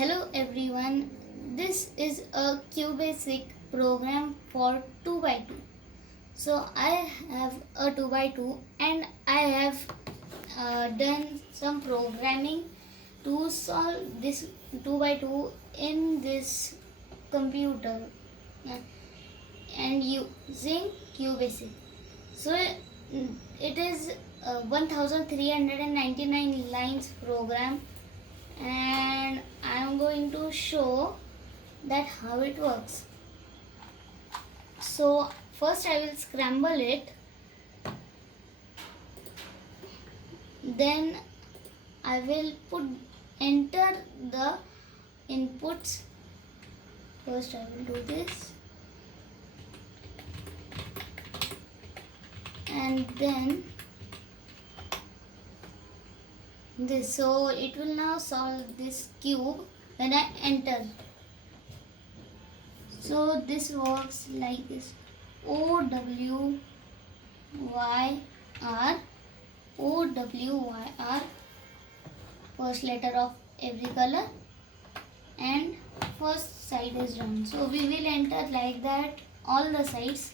Hello everyone, this is a Qbasic program for 2 by 2. So I have a 2 by 2 and I have done some programming to solve this 2 by 2 in this computer and using Qbasic. So it is a 1399 lines program and I am going to show that how it works. So first I will scramble it, then I will enter the inputs. First I will do this and then this. So it will now solve this cube when I enter. So this works like this: OWYR, first letter of every color, and first side is done. So we will enter like that all the sides.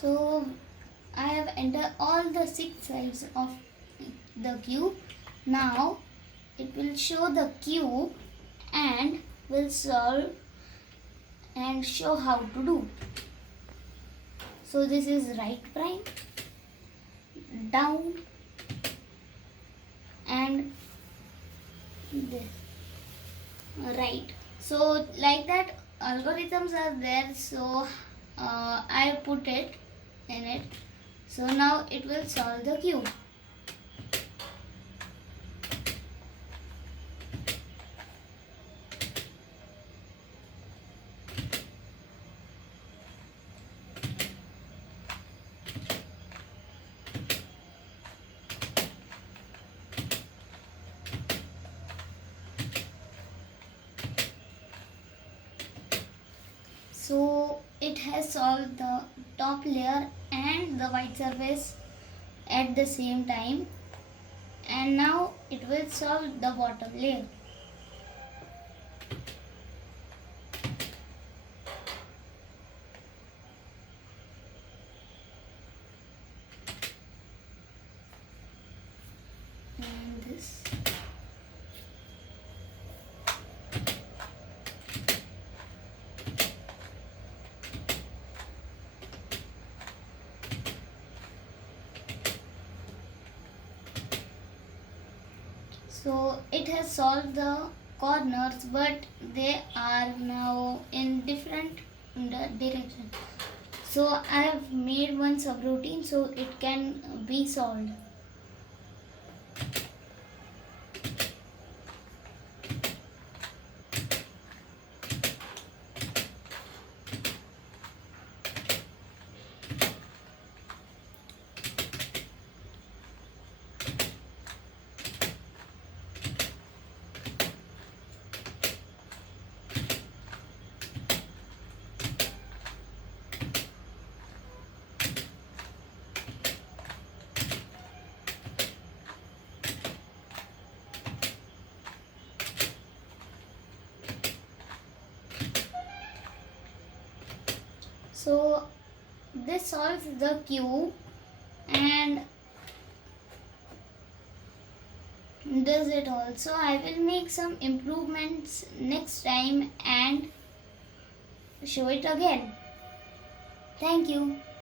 So I have entered all the 6 sides of the cube. Now it will show the cube and will solve and show how to do. So this is right prime, down, and this right. So like that algorithms are there. So I put it in it. So now it will solve the cube. So it has solved the top layer and the white surface at the same time, and now it will solve the bottom layer. And this. So it has solved the corners, but they are now in different direction. So I have made one subroutine so it can be solved. So this solves the cube and does it also. I will make some improvements next time and show it again. Thank you.